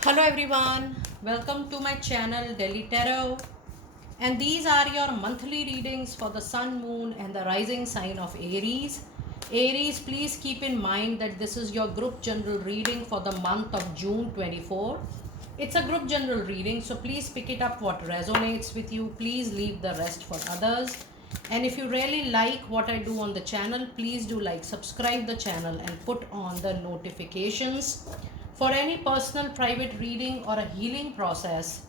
Hello everyone, welcome to my channel Delhi Tarot, and these are your monthly readings for the Sun, Moon, and the rising sign of Aries. Aries, please keep in mind that this is your group general reading for the month of June 24. It's a group general reading, so please pick it up what resonates with you. Please leave the rest for others. And if you really like what I do on the channel, please do like, subscribe the channel, and put on the notifications. For any personal private reading or a healing process,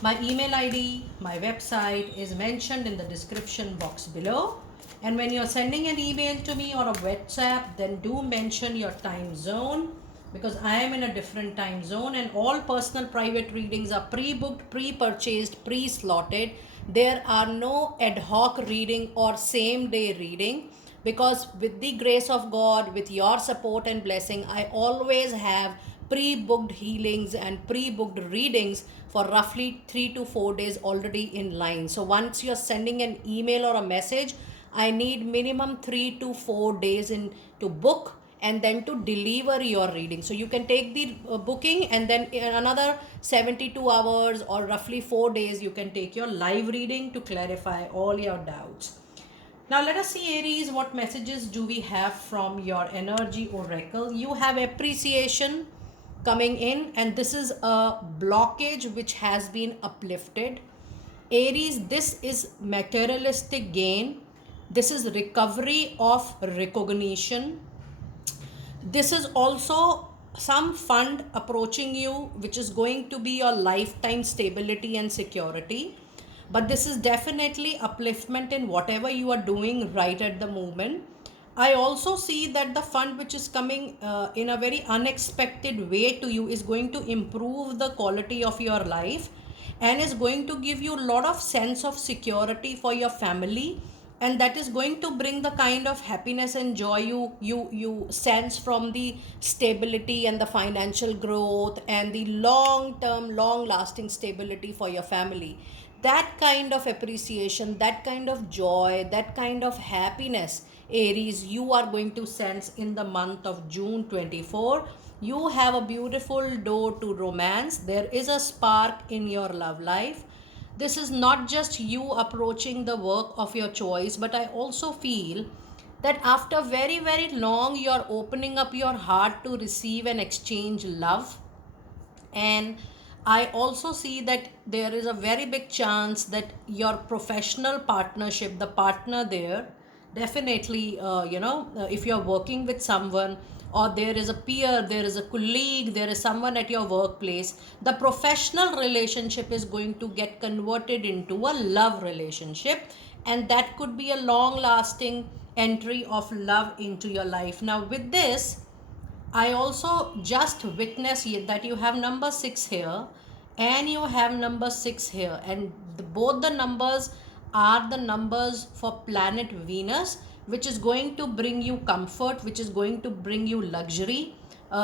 my email ID, my website is mentioned in the description box below. And when you're sending an email to me or a WhatsApp, then do mention your time zone, because I am in a different time zone, and all personal private readings are pre-booked, pre-purchased, pre-slotted. There are no ad hoc reading or same day reading, because with the grace of God, with your support and blessing, I always have pre-booked healings and pre-booked readings for roughly 3 to 4 days already in line. So once you're sending an email or a message, I need minimum 3 to 4 days in to book and then to deliver your reading. So you can take the booking, and then in another 72 hours or roughly 4 days you can take your live reading to clarify all your doubts. Now let us see, Aries, what messages do we have from your energy oracle. You have appreciation coming in, and this is a blockage which has been uplifted. Aries, this is materialistic gain. This is recovery of recognition. This is also some fund approaching you which is going to be your lifetime stability and security. But this is definitely upliftment in whatever you are doing right at the moment. I also see that the fund which is coming in a very unexpected way to you is going to improve the quality of your life, and is going to give you a lot of sense of security for your family, and that is going to bring the kind of happiness and joy you sense from the stability and the financial growth and the long term long lasting stability for your family. That kind of appreciation, that kind of joy, that kind of happiness, Aries, you are going to sense in the month of June 24. You have a beautiful door to romance. There is a spark in your love life. This is not just you approaching the work of your choice, but I also feel that after very, very long, you're opening up your heart to receive and exchange love. And I also see that there is a very big chance that your professional partnership, the partner there, definitely, if you're working with someone, or there is a peer, there is a colleague, there is someone at your workplace, the professional relationship is going to get converted into a love relationship, and that could be a long lasting entry of love into your life. Now with this, I also just witnessed that you have number 6 here and you have number 6 here, and both the numbers are the numbers for planet Venus, which is going to bring you comfort, which is going to bring you luxury,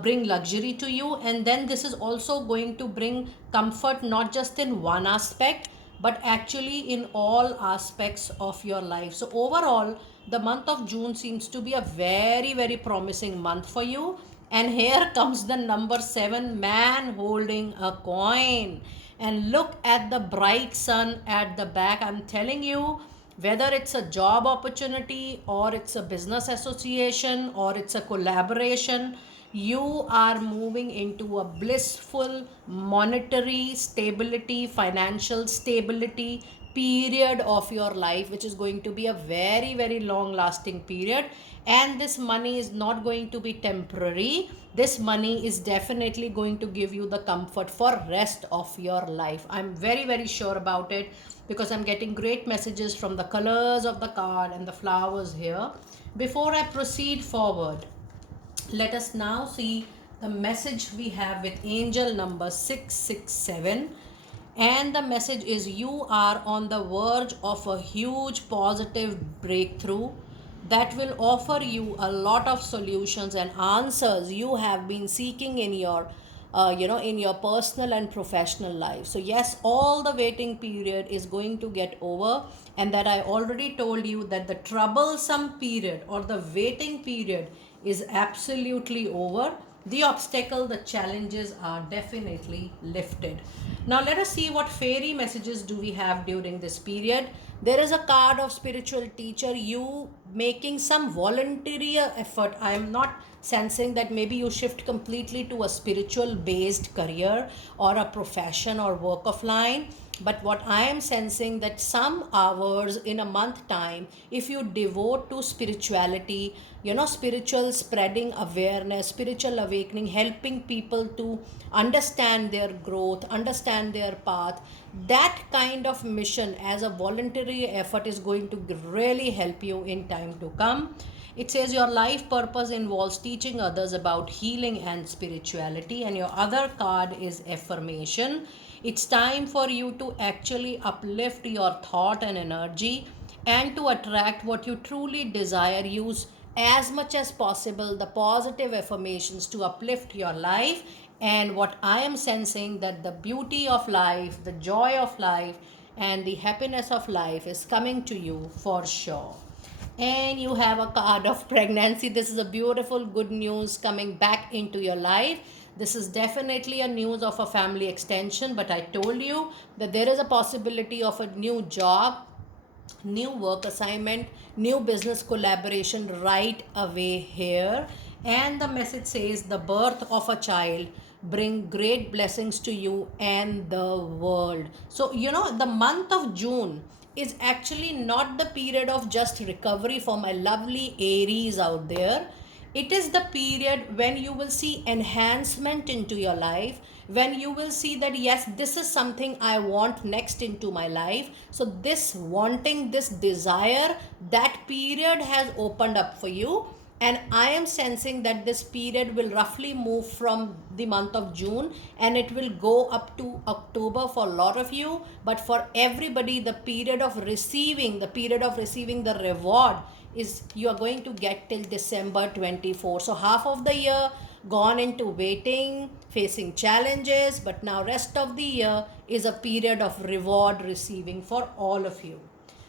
bring luxury to you. And then this is also going to bring comfort not just in one aspect, but actually in all aspects of your life. So overall, the month of June seems to be a very, very promising month for you. And here comes the number 7, man holding a coin. And look at the bright sun at the back. I'm telling you, whether it's a job opportunity or it's a business association or it's a collaboration, you are moving into a blissful monetary stability, financial stability period of your life, which is going to be a very, very long lasting period. And this money is not going to be temporary. This money is definitely going to give you the comfort for rest of your life. I'm very, very sure about it, because I'm getting great messages from the colors of the card and the flowers here. Before I proceed forward, let us now see the message we have with angel number 667. And the message is, you are on the verge of a huge positive breakthrough that will offer you a lot of solutions and answers you have been seeking in your in your personal and professional life. So yes, all the waiting period is going to get over, and that I already told you that the troublesome period or the waiting period is absolutely over. the obstacle, the challenges are definitely lifted. Now let us see what fairy messages do we have during this period. There is a card of spiritual teacher, you making some voluntary effort. I am not sensing that maybe you shift completely to a spiritual based career or a profession or work of line, but what I am sensing that some hours in a month time, if you devote to spirituality, spiritual spreading awareness, spiritual awakening, helping people to understand their growth, understand their path, that kind of mission as a voluntary effort is going to really help you in time to come. It says your life purpose involves teaching others about healing and spirituality, and your other card is affirmation. It's time for you to actually uplift your thought and energy and to attract what you truly desire. Use as much as possible the positive affirmations to uplift your life. And what I am sensing that the beauty of life, the joy of life, and the happiness of life is coming to you for sure. And you have a card of pregnancy. This is a beautiful good news coming back into your life. This is definitely a news of a family extension, but I told you that there is a possibility of a new job, new work assignment, new business collaboration right away here. And the message says the birth of a child bring great blessings to you and the world. So the month of June is actually not the period of just recovery for my lovely Aries out there. It is the period when you will see enhancement into your life, when you will see that yes, this is something I want next into my life. So this wanting, this desire, that period has opened up for you. And I am sensing that this period will roughly move from the month of June and it will go up to October for a lot of you. But for everybody, the period of receiving the reward is you are going to get till December 24. So half of the year gone into waiting, facing challenges, but now rest of the year is a period of reward receiving for all of you.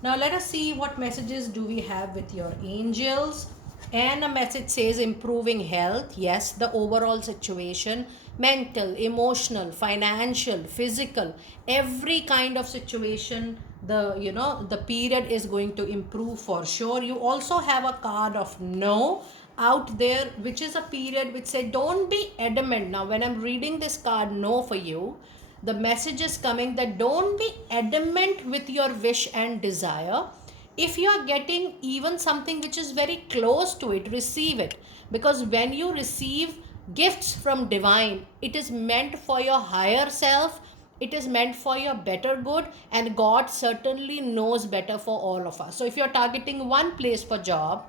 Now let us see what messages do we have with your angels. And a message says improving health. Yes, the overall situation, mental, emotional, financial, physical, every kind of situation, the period is going to improve for sure. You also have a card of no out there, which is a period which say don't be adamant. Now when I'm reading this card no for you, the message is coming that don't be adamant with your wish and desire. If you are getting even something which is very close to it, receive it, because when you receive gifts from divine, it is meant for your higher self, it is meant for your better good, and God certainly knows better for all of us. So if you're targeting one place for job,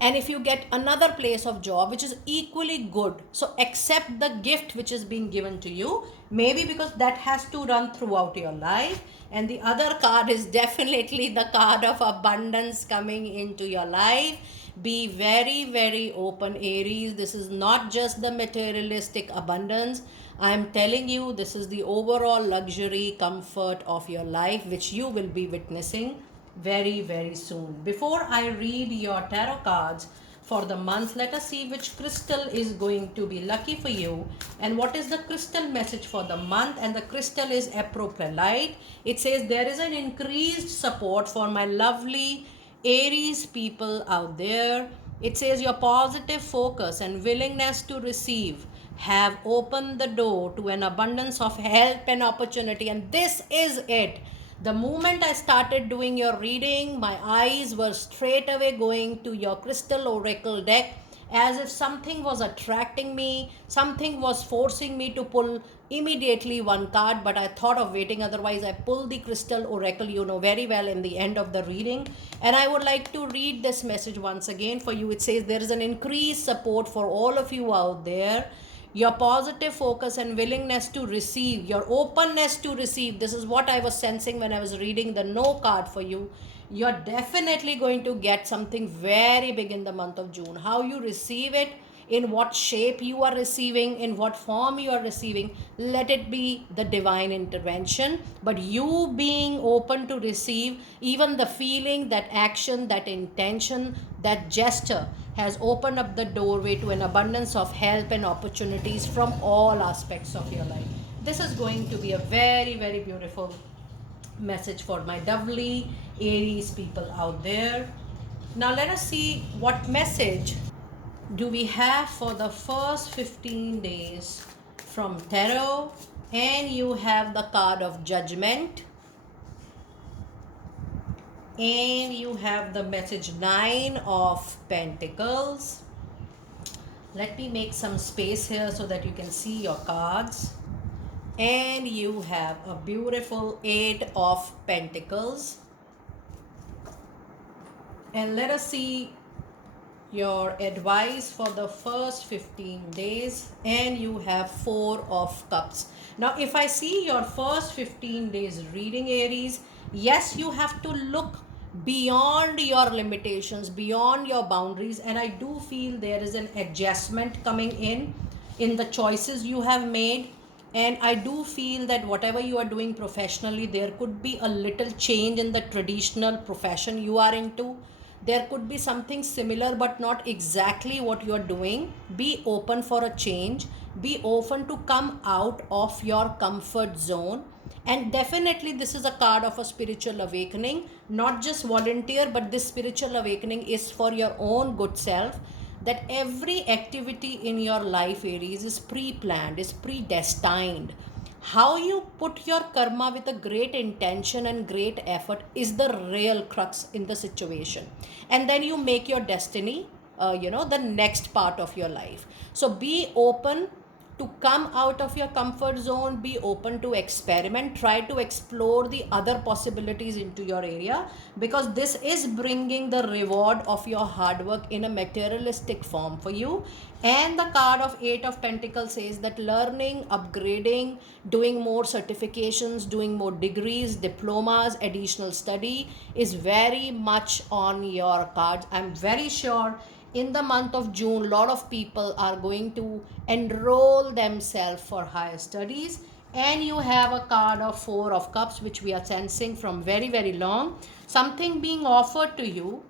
and if you get another place of job which is equally good, so accept the gift which is being given to you, maybe because that has to run throughout your life. And the other card is definitely the card of abundance coming into your life. Be very, very open, Aries. This is not just the materialistic abundance. I am telling you, this is the overall luxury comfort of your life which you will be witnessing very, very soon. Before I read your tarot cards for the month, let us see which crystal is going to be lucky for you and what is the crystal message for the month. And the crystal is apropelite. It says there is an increased support for my lovely Aries people out there. It says your positive focus and willingness to receive have opened the door to an abundance of help and opportunity. And this is it. The moment I started doing your reading, my eyes were straight away going to your crystal oracle deck, as if something was attracting me, something was forcing me to pull immediately one card, but I thought of waiting. Otherwise, I pulled the crystal oracle, you know very well, in the end of the reading. And I would like to read this message once again for you. It says there is an increased support for all of you out there. Your positive focus and willingness to receive, your openness to receive, this is what I was sensing when I was reading the no card for you. You're definitely going to get something very big in the month of June. How you receive it, in what shape you are receiving, in what form you are receiving, let it be the divine intervention. But you being open to receive, even the feeling, that action, that intention, that gesture has opened up the doorway to an abundance of help and opportunities from all aspects of your life. This is going to be a very, very beautiful message for my lovely Aries people out there. Now, let us see what message do we have for the first 15 days from tarot. And you have the card of Judgment, and you have the message 9 of Pentacles. Let me make some space here so that you can see your cards. And you have a beautiful 8 of Pentacles. And let us see your advice for the first 15 days. And you have 4 of Cups. Now, if I see your first 15 days reading, Aries, yes, you have to look beyond your limitations, beyond your boundaries, and I do feel there is an adjustment coming in the choices you have made. And I do feel that whatever you are doing professionally, there could be a little change in the traditional profession you are into. There could be something similar but not exactly what you are doing. Be open for a change. Be open to come out of your comfort zone. And definitely this is a card of a spiritual awakening. Not just volunteer, but this spiritual awakening is for your own good self. That every activity in your life, Aries, is pre-planned, is predestined. How you put your karma with a great intention and great effort is the real crux in the situation. And then you make your destiny, the next part of your life. So be open to come out of your comfort zone. Be open to experiment, try to explore the other possibilities into your area, because this is bringing the reward of your hard work in a materialistic form for you. And the card of 8 of Pentacles says that learning, upgrading, doing more certifications, doing more degrees, diplomas, additional study is very much on your cards. I'm very sure in the month of June, a lot of people are going to enroll themselves for higher studies. And you have a card of 4 of Cups, which we are sensing from very, very long. Something being offered to you,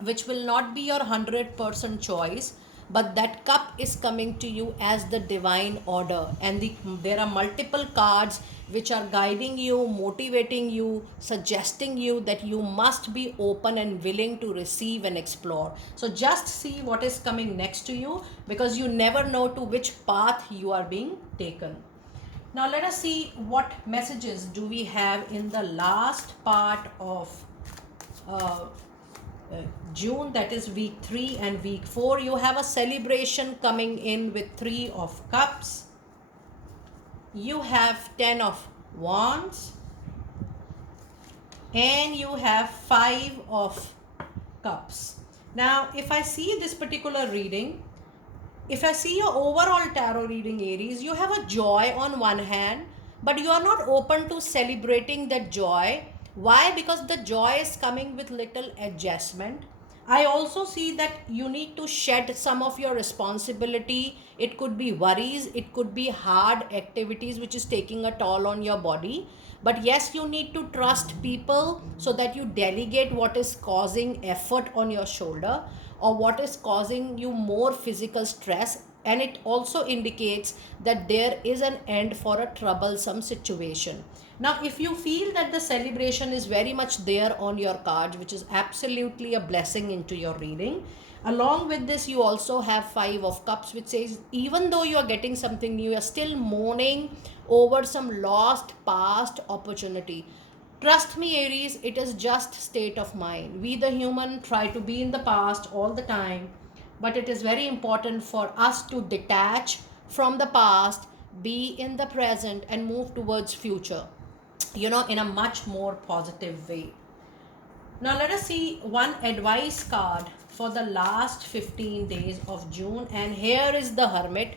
which will not be your 100% choice, but that cup is coming to you as the divine order. And there are multiple cards which are guiding you, motivating you, suggesting you that you must be open and willing to receive and explore. So just see what is coming next to you, because you never know to which path you are being taken. Now let us see what messages do we have in the last part of uh, June, that is week 3 and week 4. You have a celebration coming in with 3 of Cups. You have 10 of Wands. And you have 5 of Cups. Now, if I see this particular reading, if I see your overall tarot reading, Aries, you have a joy on one hand, but you are not open to celebrating that joy. Why? Because the joy is coming with little adjustment. I also see that you need to shed some of your responsibility. It could be worries, it could be hard activities which is taking a toll on your body. But yes, you need to trust people so that you delegate what is causing effort on your shoulder or what is causing you more physical stress. And it also indicates that there is an end for a troublesome situation. Now, if you feel that the celebration is very much there on your cards, which is absolutely a blessing into your reading, along with this, you also have 5 of Cups, which says even though you are getting something new, you are still mourning over some lost past opportunity. Trust me, Aries, it is just state of mind. We the human try to be in the past all the time, but it is very important for us to detach from the past, be in the present and move towards future, in a much more positive way. Now let us see one advice card for the last 15 days of June. And here is the Hermit,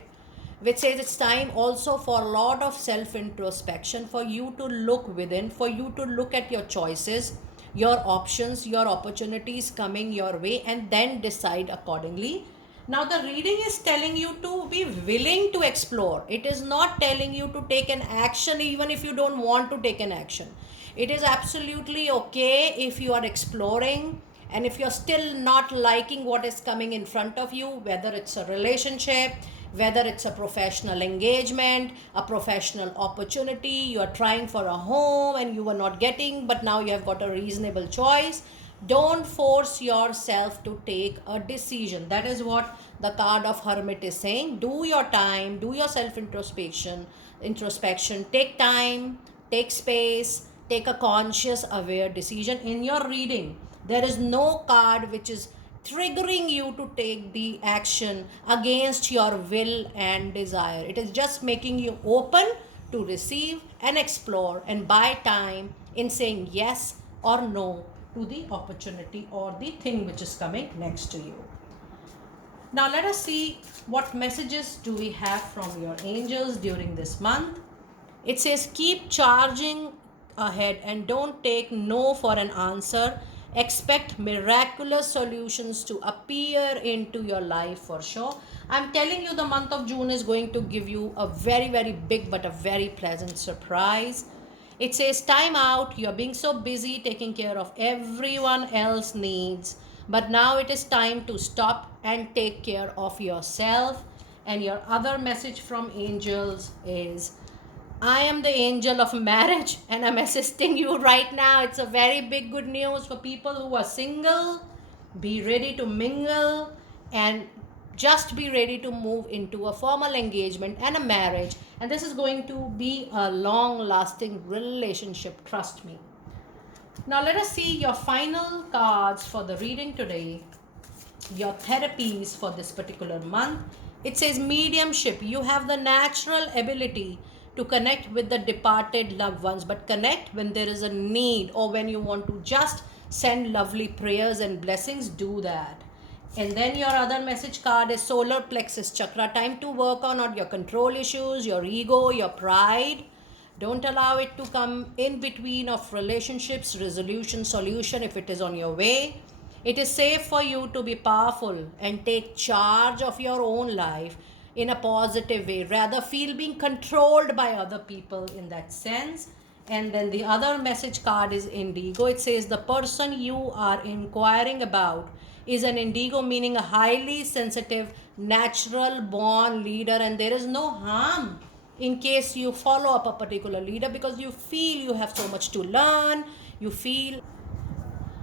which says it's time also for a lot of self-introspection, for you to look within, for you to look at your choices, your options, your opportunities coming your way, and then decide accordingly. Now the reading is telling you to be willing to explore. It is not telling you to take an action even if you don't want to take an action. It is absolutely okay if you are exploring, And if you're still not liking what is coming in front of you, whether it's a relationship, whether it's a professional engagement, a professional opportunity, you are trying for a home and you were not getting, but now you have got a reasonable choice. Don't force yourself to take a decision. That is what the card of Hermit is saying. Do your time, do your self introspection, take time, take space, take a conscious, aware decision in your reading. There is no card which is triggering you to take the action against your will and desire. It is just making you open to receive and explore and buy time in saying yes or no to the opportunity or the thing which is coming next to you. Now let us see what messages do we have from your angels during this month. It says keep charging ahead and don't take no for an answer. Expect miraculous solutions to appear into your life for sure. I'm telling you, the month of June is going to give you a very, very big but a very pleasant surprise. It says time out. You're being so busy taking care of everyone else's needs, but now it is time to stop and take care of yourself. And your other message from angels is I am the angel of marriage and I'm assisting you right now. It's a very big good news for people who are single. Be ready to mingle and just be ready to move into a formal engagement and a marriage. And this is going to be a long lasting relationship, trust me. Now, let us see your final cards for the reading today, your therapies for this particular month. It says mediumship. You have the natural ability to connect with the departed loved ones, but connect when there is a need or when you want to just send lovely prayers and blessings. Do that. And then your other message card is solar plexus chakra. Time to work on your control issues, your ego, your pride. Don't allow it to come in between of relationships, resolution, solution if it is on your way. It is safe for you to be powerful and take charge of your own life in a positive way. Rather feel being controlled by other people in that sense. And then the other message card is indigo. It says the person you are inquiring about is an indigo, meaning a highly sensitive, natural born leader, and there is no harm in case you follow up a particular leader because you feel you have so much to learn, you feel,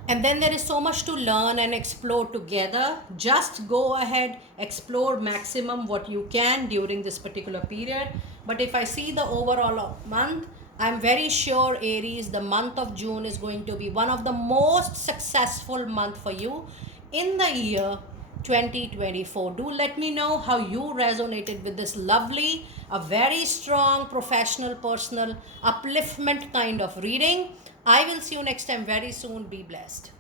and then there is so much to learn and explore together. Just go ahead, explore maximum what you can during this particular period. But if I see the overall month, I'm very sure Aries, the month of June is going to be one of the most successful month for you in the year 2024. Do let me know how you resonated with this lovely, a very strong professional, personal upliftment kind of reading. I will see you next time very soon. Be blessed.